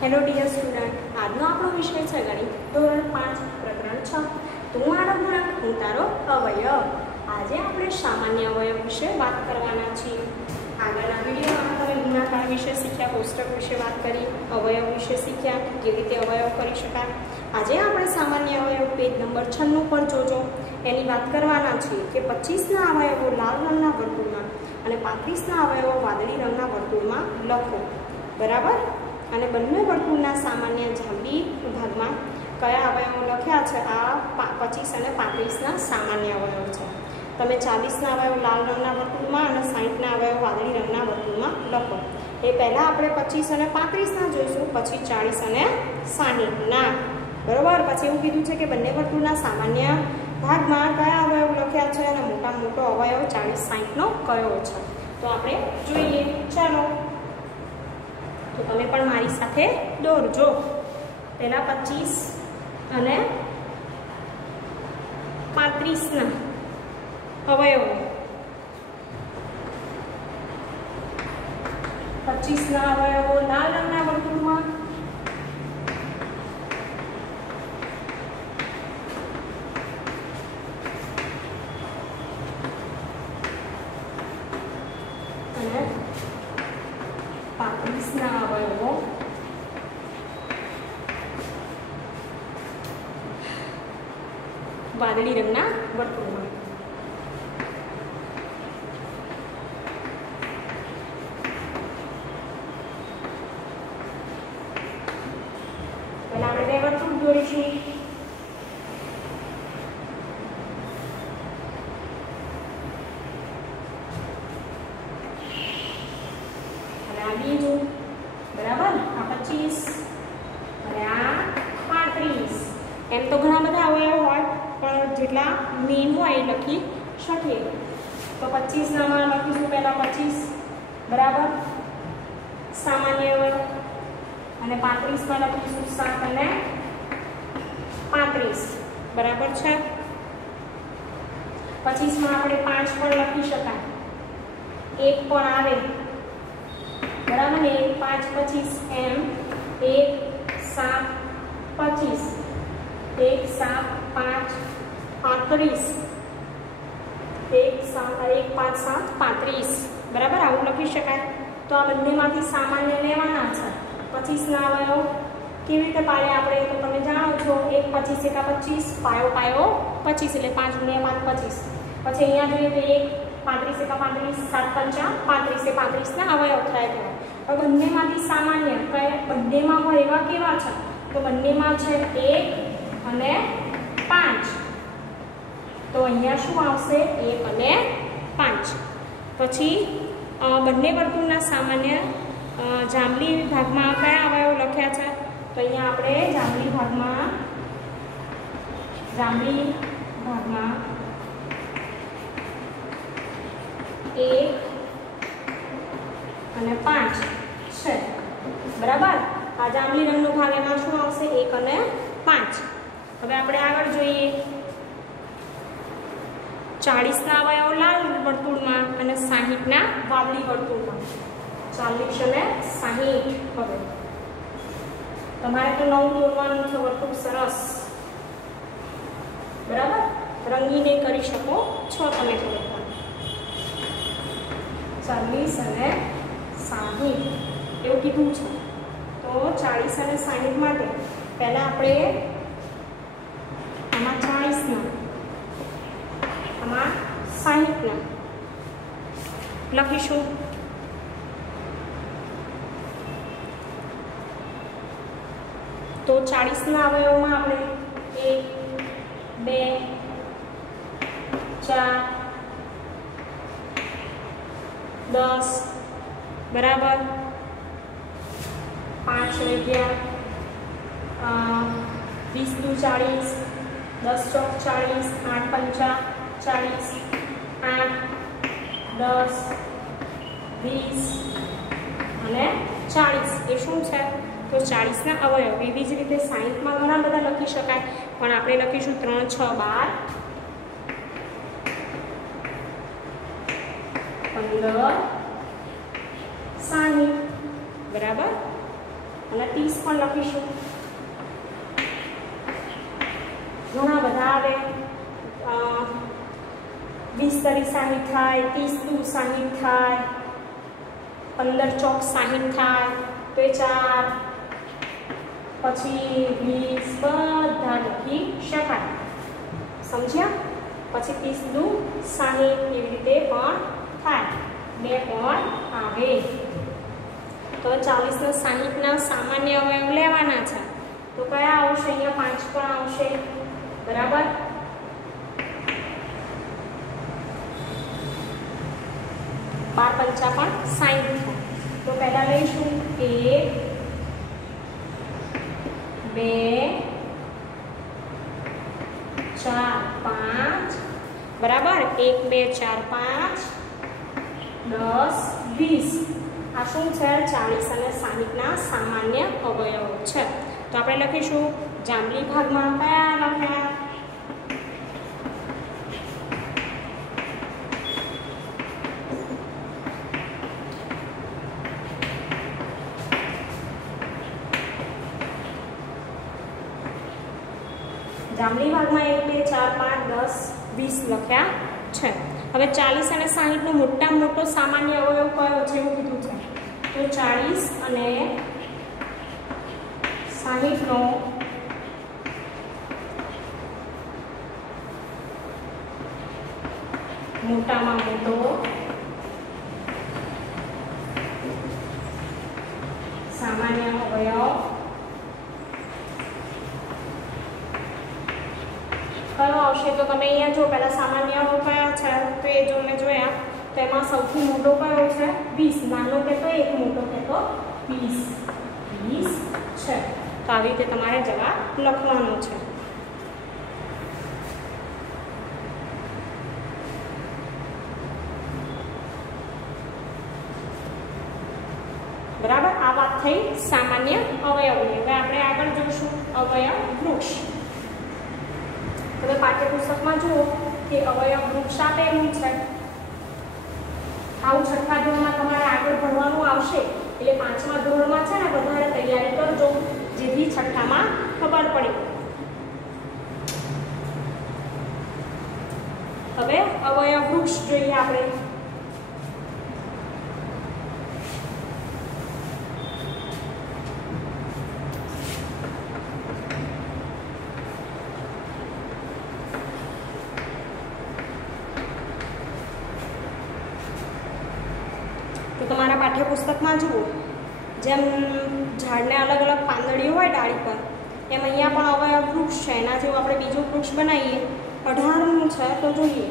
Hello dear student, આજનો આપણો વિષય છે ગણિત ધોરણ 5 પ્રકરણ 6 તું મારો ગુણાંક હું તારો અવયવ। આજે આપણે સામાન્ય અવયવ વિશે વાત કરવાના છીએ। આગળના વિડીયોમાં આપણે ગુણાકાર વિશે શીખ્યા, કોષ્ટક વિશે વાત કરી, અવયવ વિશે શીખ્યા કે કેવી રીતે અવયવ કરી શકાય। આજે આપણે સામાન્ય અવયવ પેજ નંબર 96 પર જોજો, એની વાત કરવાના છીએ કે 25ના અવયવો લાલ રંગના વર્તુળમાં અને 35ના અવયવો વાદળી રંગના વર્તુળમાં લખો, બરાબર। અને બંને વર્તુળના સામાન્ય જાંબલી ભાગમાં કયા અવયવો લખ્યા છે? આ 25 અને 35ના સામાન્ય અવયવો છે। તમે 40ના અવયવ લાલ રંગના વર્તુળમાં અને 60ના અવયવ વાદળી રંગના વર્તુળમાં લખો। એ પહેલાં આપણે 25 અને 35ના જોઈશું, પછી 40 અને 60ના, બરાબર। પછી એવું કીધું છે કે બંને વર્તુળના સામાન્ય ભાગમાં કયા અવયવ લખ્યા છે અને મોટામાં મોટો અવયવ 40 60નો કયો છે, તો આપણે જોઈએ। ચાલો, તો તમે પણ મારી સાથે દોરજો। પહેલા 25 અને 35ના અવયવો, 25ના અવયવો લાલ રંગના વર્તુળમાં અને 35ના અવયવો વાદળી રંગના વર્તુળમાં। પહેલા આપણે બે વર્તુળ દોરીશું। બીજું, બરાબર, આ 25 અને આ 35। એમ તો ઘણા બધા અવયવ હોય, પણ જેટલા મેઇન હોય એ લખી શકીએ। તો 25નામાં લખીશું પહેલા 25, બરાબર, સામાન્ય અવયવ, અને 35માં લખીશું 7 અને 35, બરાબર છે। 25માં આપણે 5 પણ લખી શકાય, 1 પણ આવે, બરાબર ને, 5 25 એમ 1 7 25, 1 7 5 35, 1 5 7 35, બરાબર, આવું લખી શકાય। તો આ બંનેમાંથી સામાન્ય લેવાના છે। 25ના અવયવ કેવી રીતે પાડે આપણે, તો તમે જાણો છો, 1 25 એકા 25, પાયો પાયો 25 એટલે 5 ગુણ્યા 5 25। પછી અહીંયા જોઈએ તો 1 35 એકા 35, 7 પંચા 35 એ 35ના અવયવ થાય છે। હવે બંનેમાંથી સામાન્ય કયા બંનેમાં હોય એવા કેવા છે, તો બંનેમાં છે 1 અને 5, તો અહીંયા શું આવશે? 1 અને 5। પછી બંને વર્તુળના સામાન્ય જાંબલી ભાગમાં કયા અવયવ લખ્યા છે, તો અહીંયા આપણે જાંબલી ભાગમાં 1 અને 5 છે, બરાબર। આ જાંબલી રંગનો ભાગ, એમાં શું આવશે? 1 અને 5। હવે આપણે આગળ જોઈએ, 40ના અવયવ લાલ વર્તુળમાં અને 60ના વાદળી વર્તુળમાં, 40 અને 60। હવે તમારે તો નવું દોરવાનું છે વર્તુળ, સરસ, બરાબર, રંગીને કરી શકો છો તમે થોડુંક। 40 અને 60 એવું કીધું છે, તો 40 અને 60 માટે પહેલા આપણે આમાં 40ના, આમાં 60ના લખીશું। તો 40ના અવયવમાં આપણે 1 2 4 10, બરાબર, 5 ગયા, 20 દુ 40, 10 ચોક 40, 8 પંચા 40, 8 10 20 અને 40 એ શું છે? તો 40ના અવયવ। એવી જ રીતે 60માં ઘણા બધા લખી શકાય, પણ આપણે લખીશું 3 6 12 15 60, બરાબર। અને 30 પણ લખીશું. ઘણા બધા આવે. 20 તરી 60 થાય, 30 દુ 60 થાય, 15 ચોક 60 થાય, તો એ 4 પછી 20 બધા લખી શકાય. સમજ્યા? પછી 30 દુ 60 એવી રીતે પણ થાય. 2 પણ આવે. તો 40 ને 60 ના સામાન્ય અવયવ લેવાના છે. તો કયા આવશે? અહીંયા 5 પણ આવશે. બરાબર? બાર પંચા પણ 60 થાય. તો પહેલા લઈશું 1 2 4 5. બરાબર? 1 2 4 5 10 20. આ શું છે? 40 અને 60 ના સામાન્ય અવયવો છે. તો આપણે લખીશું જાંબલી ભાગમાં કયા લખ્યા? જાંબલી ભાગમાં 1 2 4 5 10 20 લખ્યા છે. હવે 40 અને 60 નો મોટામાં મોટો સામાન્ય અવયવ કયો છે એવું કીધું છે. તો 40 અને 60 નો મોટામાં મોટો સામાન્ય અવયવ કયો આવશે? તો તમે અહીંયા જો પહેલા સામાન્ય અવયવ કયા છે તો એ જો મેં જોયા તો એમાં સૌથી મોટો કયો છે? 20. નાનો કે તો 1, મોટો કે તો 20 છે. તો આવી રીતે તમારે જવાબ લખવાનો છે. બરાબર? આ વાત થઈ સામાન્ય અવયવની. હવે આપણે આગળ જોઈશું અવયવ વૃક્ષ. તમે પાઠ્યપુસ્તકમાં જુઓ કે અવયવ વૃક્ષ આપેલું છે. આવું છઠ્ઠા ધોરણમાં તમારે આગળ ભણવાનું આવશે. એટલે 5મા ધોરણમાં છે ને વધારે તૈયારી કરજો, જેથી છઠ્ઠામાં ખબર પડે. હવે અવયવ વૃક્ષ જોઈએ આપણે. તમારા પાઠ્યપુસ્તકમાં જુઓ જેમ ઝાડને અલગ અલગ પાંદડીઓ હોય ડાળી પર, એમ અહીંયા પણ અવયવ વૃક્ષ છે. એના જેવું આપણે બીજું વૃક્ષ બનાવીએ. 18નું છે તો જોઈએ.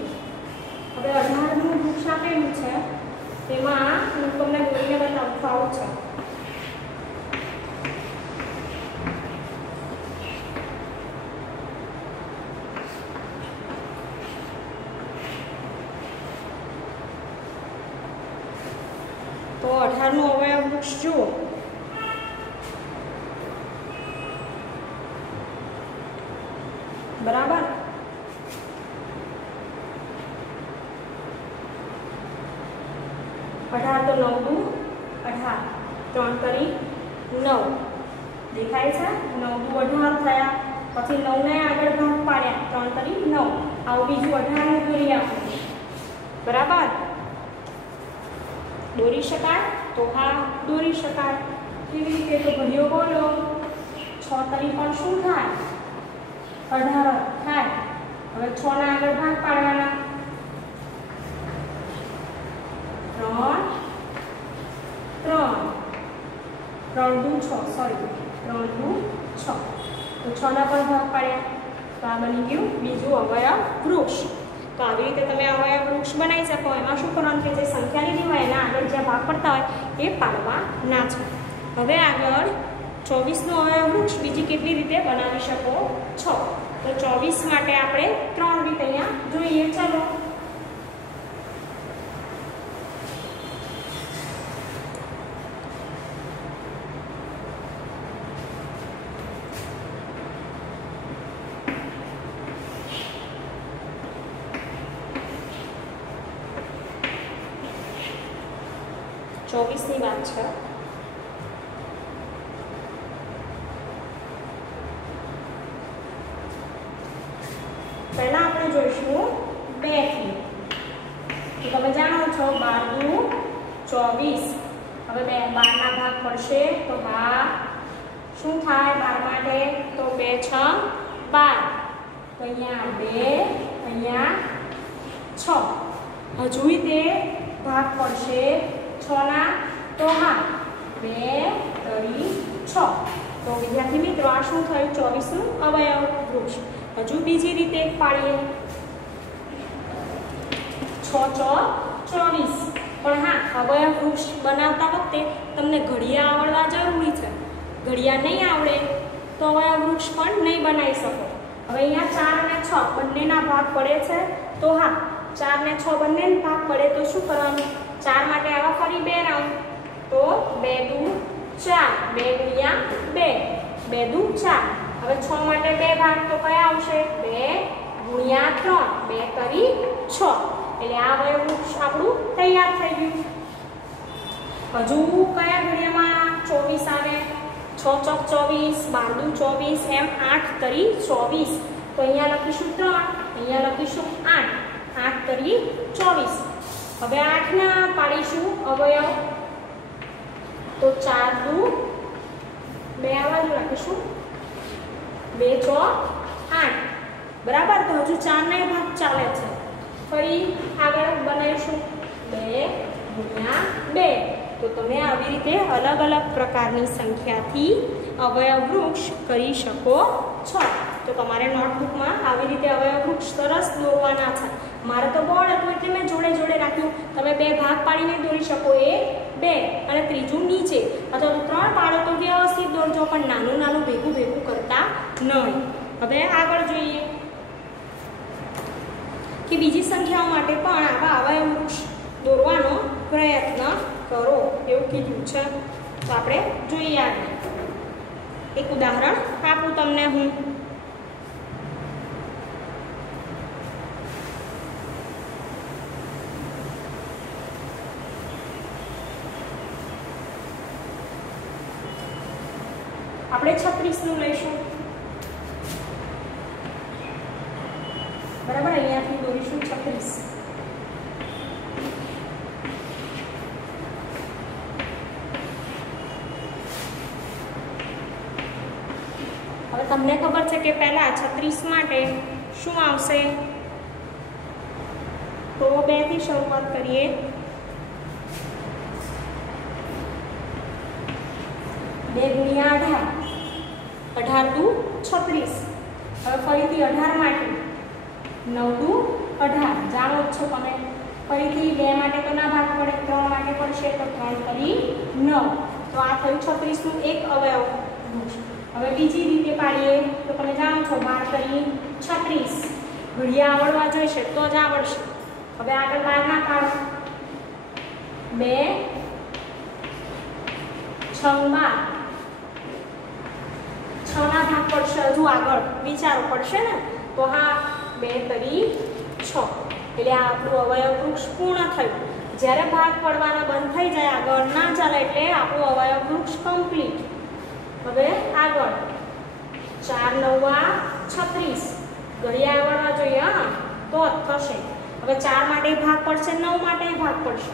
હવે 18નું વૃક્ષ આપેલું છે. તેમાં હું તમને દોરીને બતાવું આવું છે. તો 18નું અવયવ વૃક્ષ જુઓ. બરાબર? 18 તો 9 દુ 18, 3 કરી 9 દેખાય છે. 9 દુ 18 થયા. પછી 9 ને આગળ ભાગ પાડ્યા, 3 કરી 9. આવું બીજું 18નું દોરી આપો. બરાબર? દોરી શકાય? તો હા, દોરી શકાય. કેવી રીતે? તો ભાઈઓ બોલો. 6 તરી પણ શું થાય? 18 થાય. હવે 6 ના આગળ ભાગ પાડવાના. 3 દુ 6, સોરી 3 દુ 6. તો 6 ના પણ ભાગ પાડ્યા. તો આ બની ગયું બીજું અવયવ વૃક્ષ. તો આવી રીતે તમે અવયવ વૃક્ષ બનાવી શકો. એમાં શું કરવાનું કે જે સંખ્યા લીધી હોય એના આગળ જ્યાં ભાગ પડતા હોય એ પાડવાના છે. હવે આગળ 24નું અવયવ વૃક્ષ બીજી કેટલી રીતે બનાવી શકો છો? તો 24 માટે આપણે 3 રીત અહીંયા જોઈએ. ચાલો. ચોવીસની વાત છે. જોઈશું 2 થી। તો તમે જાણો છો 12 દુ 24। હવે 12 ના ભાગ પડશે તો હા શું થાય 12 માટે તો 2 6 12। તો અહીંયા 2 અહીંયા 6। હજુ તે ભાગ પડશે 6 ના તો હા 2 3 6। તો વિદ્યાર્થી મિત્રો આ શું થયું 24 નું અવયવ વૃક્ષ। હજુ બીજી રીતે પાડીએ 6 ચોક 24। પણ હા અવયવ વૃક્ષ બનાવતા વખતે તમને ઘડિયા આવડવા જરૂરી છે। ઘડિયા નહીં આવડે તો અવયવ વૃક્ષ પણ નહીં બનાવી શકો। હવે અહીંયા 4 અને 6 બંનેના ભાગ પડે છે તો હા 4 ને 6 બંનેના ભાગ પડે તો શું કરવાનું 4 માટે આવા ફરી 2 રાઉન્ડ તો 2 દુ 4 2 ગુણ્યા 2 2 દુ 4। હવે 6 માટે 2 ભાગ તો કયા આવશે 2 ગુણ્યા 3 2 કરી 6। એટલે આ અવયવ વૃક્ષ આપણું તૈયાર થઈ ગયું। હજુ કયા ઘડિયામાં 24 આવે 6 ચોક 24 12 દુ 24 એમ 8 તરી 24। તો અહીંયા લખીશું 3 અહીંયા લખીશું 8 8 તરી 24। હવે 8 ના પાડીશું અવયવ તો 4 દુ 2 આ બાજુ રાખીશું 2 ચોક 8 બરાબર। તો હજુ 4 ના ભાગ ચાલે છે ફરી આગળ બનાવીશું 2 ગુણ્યા 2। તો તમે આવી રીતે અલગ અલગ પ્રકારની સંખ્યાથી અવયવ વૃક્ષ કરી શકો છો। તો તમારે નોટબુકમાં આવી રીતે અવયવ વૃક્ષ સરસ દોરવાના છે। મારે તો બોર્ડ હતું એટલે મેં જોડે જોડે રાખ્યું। તમે 2 ભાગ પાડીને દોરી શકો 1 2 અને ત્રીજું નીચે અથવા તો 3 પાડો તો વ્યવસ્થિત દોરજો પણ નાનું નાનું ભેગું ભેગું કરતા નહીં। હવે આગળ જોઈએ કે બીજી સંખ્યાઓ માટે પણ આવા અવયવ વૃક્ષ દોરવાનો પ્રયત્ન કરો એવું કીધું છે। તો આપણે જોઈએ આગળ એક ઉદાહરણ આપું તમને હું। આપણે 36 નું લઈશું બરાબર। અહીંયાથી દોરીશું 36। હવે તમને ખબર છે કે પહેલા 36 માટે શું આવશે તો 2 થી શરૂઆત કરીએ 2 ગુણ્યા 18 18 દુ 36। હવે ફરીથી 18 માટે 9 દુ 18 જાણો જ છો તમે। ફરીથી 2 માટે તો ના ભાગ પડે 3 માટે પડશે તો 3 કરી 9। તો આ થયું 36 નું એક અવયવ વૃક્ષ। હવે બીજી રીતે પાડીએ તો તમે જાણો છો 12 કરી 36 ઘડિયા આવડવા જોઈશે તો જ આવડશે। હવે આગળ 12 ના પાડો 2 6 12 6 ના ભાગ પડશે હજુ આગળ વિચારવું પડશે ને તો હા 2 તરી 6 એટલે આ આપણું અવયવ વૃક્ષ પૂર્ણ થયું। જ્યારે ભાગ પડવાના બંધ થઈ જાય આગળ ના ચાલે એટલે આપણું અવયવ વૃક્ષ કમ્પ્લીટ। હવે આગળ 4 9 36 ઘડિયા આવડવા જોઈએ હા તો જ થશે। હવે 4 માટે ભાગ પડશે 9 માટે ભાગ પડશે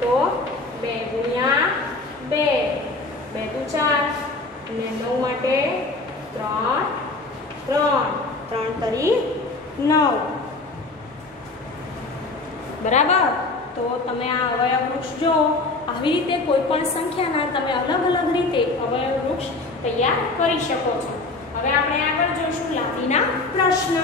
તો 2 ગુણ્યા 2 2 દુ 4 અને 9 માટે 3 3 તરી 9 બરાબર। તો તમે આ અવયવ વૃક્ષ જો આવી રીતે કોઈ પણ સંખ્યાના તમે અલગ અલગ રીતે અવયવ વૃક્ષ તૈયાર કરી શકો છો। હવે આપણે આગળ જોઈશું લાંબીના પ્રશ્ન।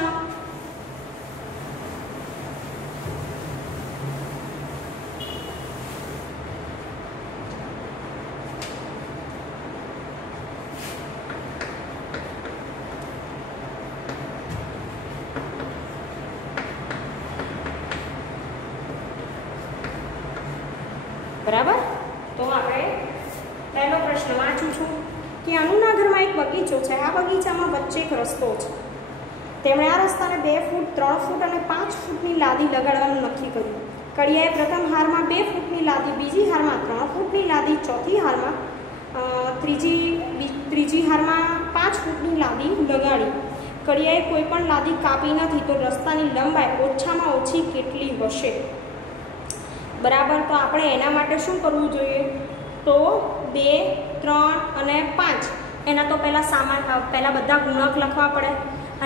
બરાબર। તો આપણે પહેલો પ્રશ્ન વાંચું છું કે અનુના ઘરમાં એક બગીચો છે। આ બગીચામાં વચ્ચે એક રસ્તો છે। તેમણે આ રસ્તાને 2 ફૂટ 3 ફૂટ અને 5 ફૂટની લાદી લગાડવાનું નક્કી કર્યું। કડિયાએ પ્રથમ હારમાં 2 ફૂટની લાદી, બીજી હારમાં 3 ફૂટની લાદી, ચોથી હારમાં ત્રીજી હારમાં 5 ફૂટની લાદી લગાડી। કડિયાએ કોઈ પણ લાદી કાપી નથી તો રસ્તાની લંબાઈ ઓછામાં ઓછી કેટલી હશે? બરાબર, તો આપણે એના માટે શું કરવું જોઈએ? તો 2, 3 અને 5 એના તો પહેલાં બધા ગુણક લખવા પડે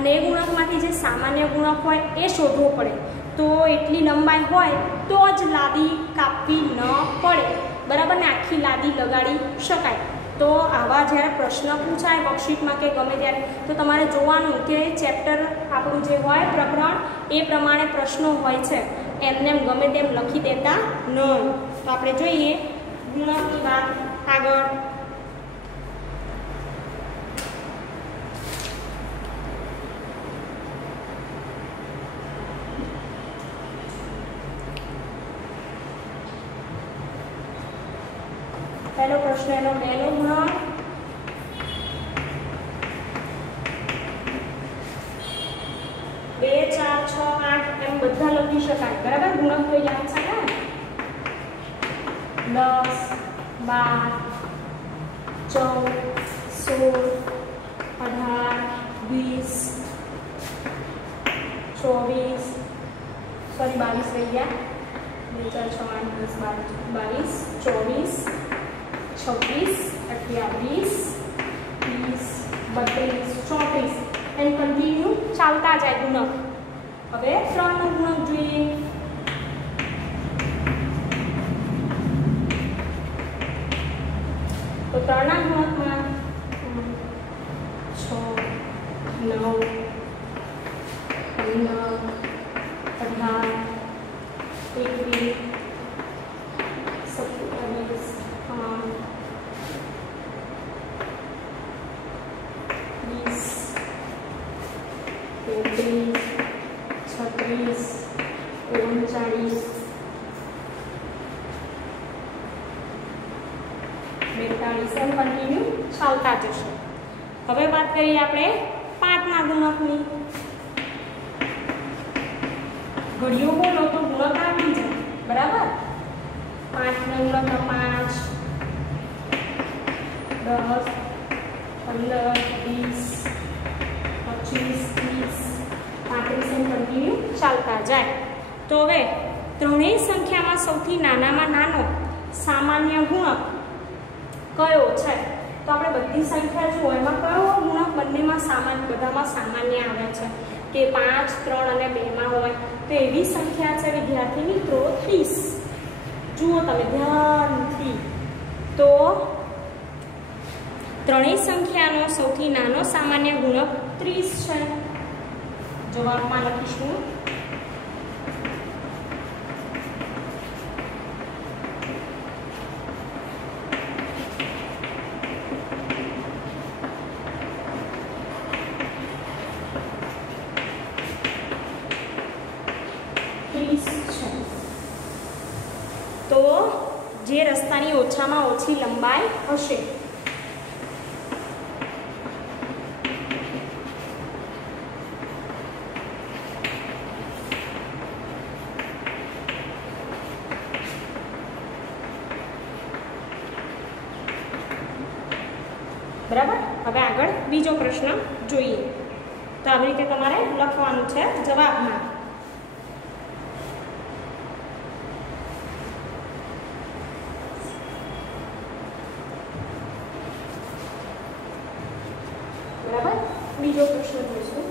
અને એ ગુણકમાંથી જે સામાન્ય ગુણક હોય એ શોધવો પડે. તો એટલી લંબાઈ હોય તો જ લાદી કાપવી ન પડે. બરાબર ને, આખી લાદી લગાડી શકાય. તો આવા જ્યારે પ્રશ્ન પૂછાય વર્કશીટમાં કે ગમે ત્યારે તો તમારે જોવાનું કે ચેપ્ટર આપણું જે હોય પ્રકરણ એ પ્રમાણે પ્રશ્નો હોય છે, એમને ગમે તેમ લખી દેતા નહીં. તો આપણે જોઈએ ગુણકની વાત આગળ. પહેલો પ્રશ્ન એનો 2 નો ગુણક, 2, 4, 6, 8 એમ બધા લખી શકાય. બરાબર, ગુણક તો યાદ છે ને? 10, 12, 14, 16, 18, 20, 24, સોરી 22 રહી ગયા. 2, 4, 6, 8, 10, 22, 24, 26, 28, 30, 32, 34 એમ કન્ટિન્યુ ચાલતા જાય ગુણક. હવે 3 નો ગુણક જોઈએ. તો 3 ના ગુણકમાં 6, 9, 15, 18, 21, 27, 42 એમ કન્ટિન્યુ ચાલતા જશે. હવે વાત કરીએ આપણે 5 ના ગુણકની. ઘડીઓ બોલો તો ગુણક આવી જાય. બરાબર, 5 નો ગુણક 5, 10, 15, 20, 25, 30, 35 એમ કન્ટિન્યુ ચાલતા જાય. તો હવે ત્રણેય સંખ્યામાં સૌથી નાનામાં નાનો સામાન્ય ગુણક કયો છે? તો આપણે બધી સંખ્યા જુઓ, એમાં કયો ગુણક બંનેમાં બધામાં સામાન્ય આવે છે કે 5, 3 અને 2 માં હોય. તો એવી સંખ્યા છે વિદ્યાર્થી મિત્રો 30. જુઓ તમે ધ્યાનથી. તો ત્રણેય સંખ્યાનો સૌથી નાનો સામાન્ય ગુણક 30 છે. જવાબમાં લખીશું 30 છે. તો જે રસ્તાની ઓછામાં ઓછી લંબાઈ હશે. બરાબર, હવે આગળ બીજો પ્રશ્ન જોઈએ. તો આવી રીતે તમારે લખવાનું છે જવાબમાં. બરાબર, બીજો પ્રશ્ન જોઈશું.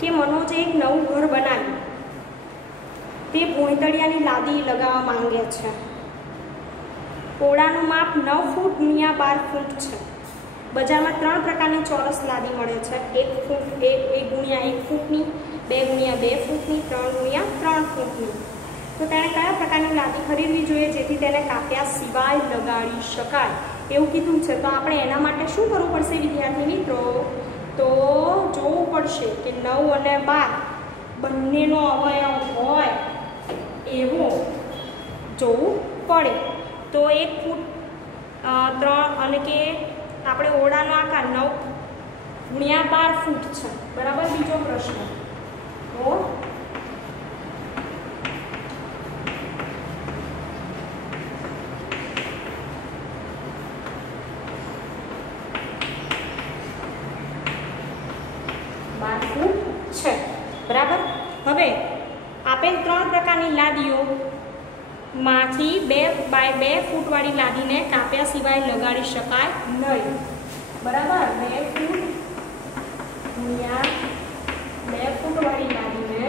કે મનોજે એક નવું ઘર બનાવ્યું. તે ભોંયતળિયાની લાદી લગાવવા માંગે છે. ઓરડાનું માપ 9 ફૂટ ગુણ્યા 12 ફૂટ છે. બજારમાં 3 પ્રકારની ચોરસ લાદી મળે છે. 1 ફૂટ 1 ગુણ્યા 1 ફૂટની, 2 ગુણ્યા 2 ફૂટની, 3 ગુણ્યા 3 ફૂટની. તો તેણે કયા પ્રકારની લાદી ખરીદવી જોઈએ જેથી તેને કાપ્યા સિવાય લગાડી શકાય એવું કીધું છે. તો આપણે એના માટે શું કરવું પડશે વિદ્યાર્થી મિત્રો? તો જોવું પડશે કે 9 અને 12 બંનેનો અવયવ હોય એવો જોવું પડે. તો 1 ફૂટ 3 અને કે આપણે ઓરડાનો આકાર 9 ગુણ્યા 12 ફૂટ છે. બરાબર, બીજો પ્રશ્ન તો 12 ફૂટ છે, બરાબર। હવે આપેલ 3 પ્રકારની લાદીઓમાંથી 2 બાય 2 ફૂટવાળી લાદીને કાપ્યા સિવાય લગાડી શકાય નહીં, બરાબર। 2 ફૂટ ગુણ્યા 2 ફૂટવાળી લાદીને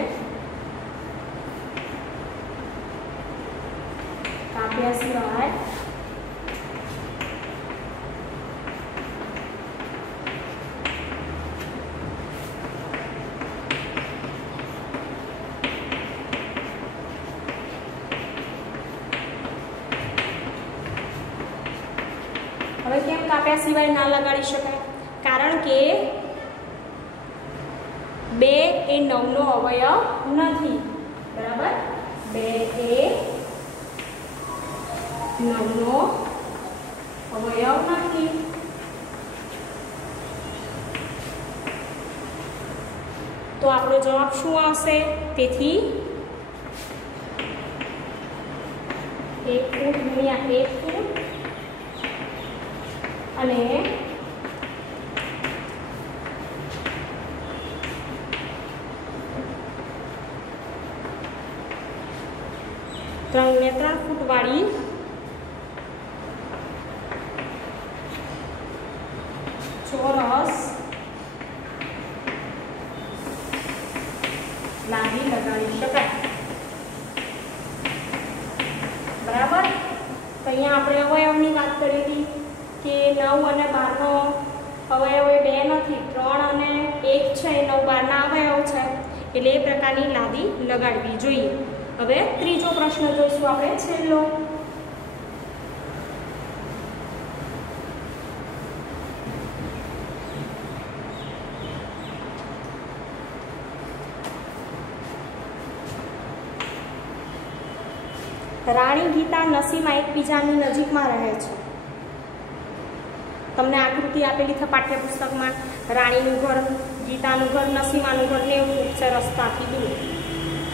કાપ્યા સિવાય હવે કેમ કાપ્યા સિવાય ના લગાડી શકાય? કારણ કે 2 એ 9 નો અવયવ નથી, બરાબર। 2 એ 9 નો અવયવ નથી, તો આપણો જવાબ શું આવશે? તેથી 1 ફૂટ ગુણ્યા 1 ફૂટ અને 3 ફૂટવાળી ચોરસ લાદી લગાડી શકાય, બરાબર। તો અહીંયા આપણે અવયવની વાત કરી હતી કે 9 અને 12 નો અવયવ એ 2 નથી, 3 અને 1 છે, 9 12 ના અવયવ છે, એટલે એ પ્રકારની લાદી લગાડવી જોઈએ। હવે ત્રીજો પ્રશ્ન જોઈશું આપણે, છેલ્લો। રાણી ગીતા નસીમા એકબીજાની નજીકમાં રહે છે। તમને આકૃતિ આપેલી છે પાઠ્યપુસ્તકમાં। રાણીનું ઘર, ગીતાનું ઘર, નસીમાનું ઘર 90 ફૂટ છે રસ્તાથી દૂર।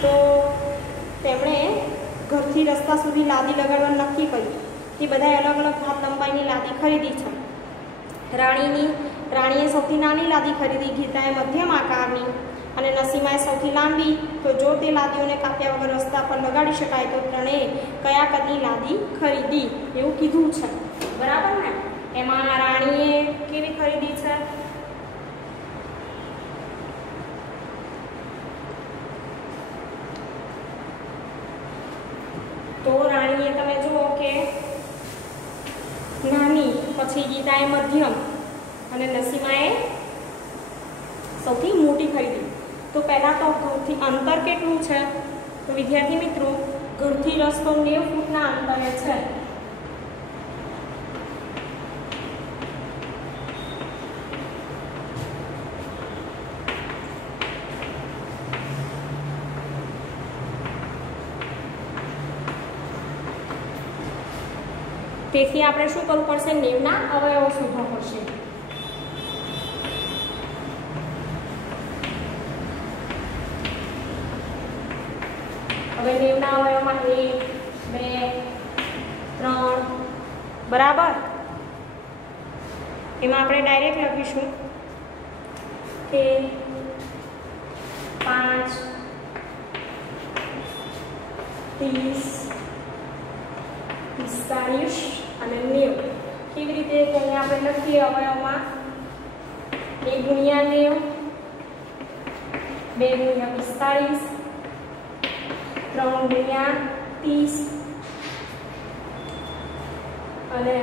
તો તેમણે ઘરથી રસ્તા સુધી લાદી લગાડવાનું નક્કી કર્યું। તે બધાએ અલગ અલગ ભાત લંબાઈની લાદી ખરીદી છે। રાણીએ સૌથી નાની લાદી ખરીદી, ગીતાએ મધ્યમ આકારની અને નસીમાએ સૌથી લાંબી। તો જો તે લાદીઓને કાપ્યા વગર રસ્તા પર લગાડી શકાય તો ત્રણેય કયા કદની લાદી ખરીદી એવું કીધું છે, બરાબર ને। એમાં રાણીએ કેવી ખરીદી છે? તો રાણીએ તમે જુઓ કે નાની, પછી ગીતાએ મધ્યમ અને નસીમાએ સૌથી મોટી ખરીદી। તો પહેલાં તો ઘરથી અંતર કેટલું છે? તો વિદ્યાર્થી મિત્રો, ઘરથી રસ્તો 90 ફૂટના અંતરે છે। તેથી આપણે શું કરવું પડશે? 90 ના અવયવો શોધવા પડશે। હવે 90 ના અવયવમાં 1 2 3, બરાબર। એમાં આપણે ડાયરેક્ટ લખીશું કે 5 30 45 અને 90। કેવી રીતે? તો અહીંયા આપણે લખીએ અવયવમાં 1 ગુણ્યા 90, 2 ગુણ્યા 45, 3 ગુણ્યા 30 અને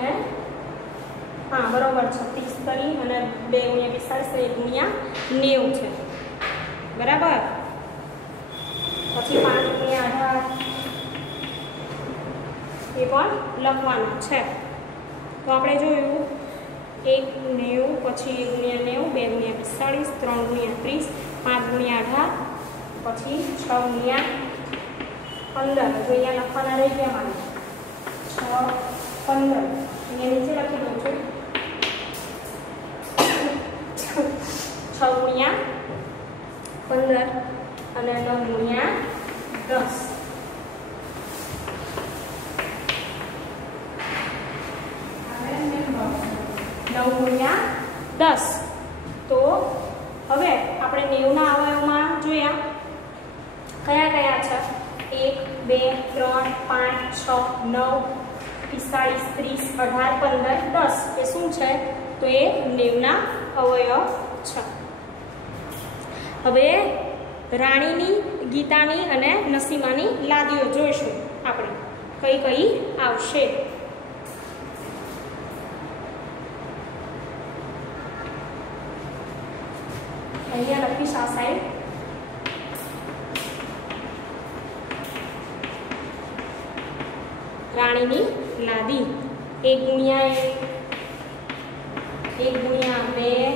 હા બરોબર 36 તરી અને 2 ગુણ્યા 45 1 ગુણ્યા 90 છે, બરાબર। પછી 5 ગુણ્યા 18 એ પણ લખવાનું છે। તો આપણે જોયું 1 90, પછી 1 ગુણ્યા 90, 2 ગુણ્યા 45, 5 ગુણ્યા 18, પછી 6 ગુણ્યા 15। તો અહીંયા લખવાના રહી ગયા મારે 6 15। અહીંયા નીચે લખી દઉં છું 6 ગુણ્યા 15 અને 9 ગુણ્યા 10. 9 ગુણ્યા 10. તો હવે આપણે 90 ના અવયવમાં જોયા કયા કયા છે? 1 2 3 5 6 9 45 30 18 15 10. એ શું છે? તો એ 90 ના અવયવ છે. હવે રાણીની, ગીતાની અને નસીમાની લાદીઓ જોઈશું આપણે કઈ કઈ આવશે. અહીંયા લખીશ આ સાઈડ. રાણીની લાદી 1 ગુણ્યા 1 1 ગુણ્યા 2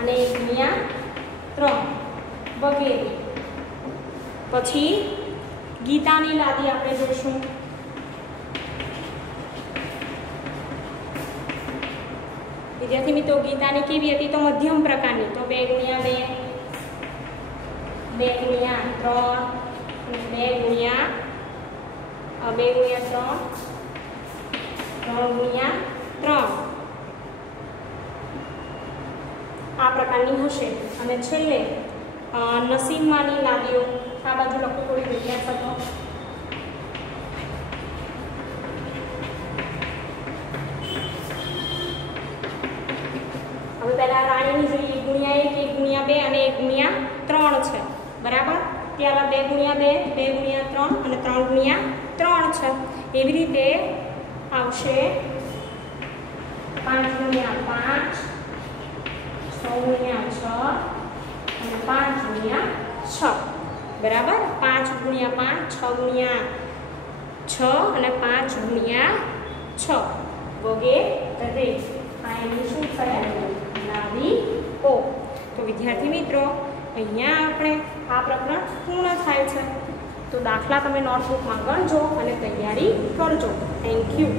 અને 1 ગુણ્યા 3 વગેરે. પછી ગીતાની લાદી આપણે જોઈશું. વિદ્યાર્થી મિત્રો, ગીતાની કેવી હતી? તો મધ્યમ પ્રકારની. તો 2 ગુણ્યા 2 2 ગુણ્યા 3 2 ગુણ્યા 3 3 ગુણ્યા 3 આ પ્રકારની હશે. અને છેલ્લે નસીમાની લાદીઓ આ બાજુ લખો, થોડી વ્યત્યાસ હતો. હવે પહેલા રાણીની જોઈએ. 1 ગુણ્યા 1 1 ગુણ્યા 2 અને 1 ગુણ્યા 3 છે. બરાબર? ત્યારબાદ 2 ગુણ્યા 2 2 ગુણ્યા 3 અને 3 ગુણ્યા 3 છે. એવી રીતે આવશે 5 ગુણ્યા 5 6 ગુણ્યા 6 અને 5 ગુણ્યા 6. બરાબર? 5 ગુણ્યા 5 6 ગુણ્યા 6 અને 5 ગુણ્યા 6 વગેરે. આ એની શું છે? લાદીઓ. તો વિદ્યાર્થી મિત્રો, અહીંયા આપણે આ પ્રકરણ પૂર્ણ થાય છે. તો દાખલા તમે નોટબુકમાં ગણજો અને તૈયારી કરજો. Thank you.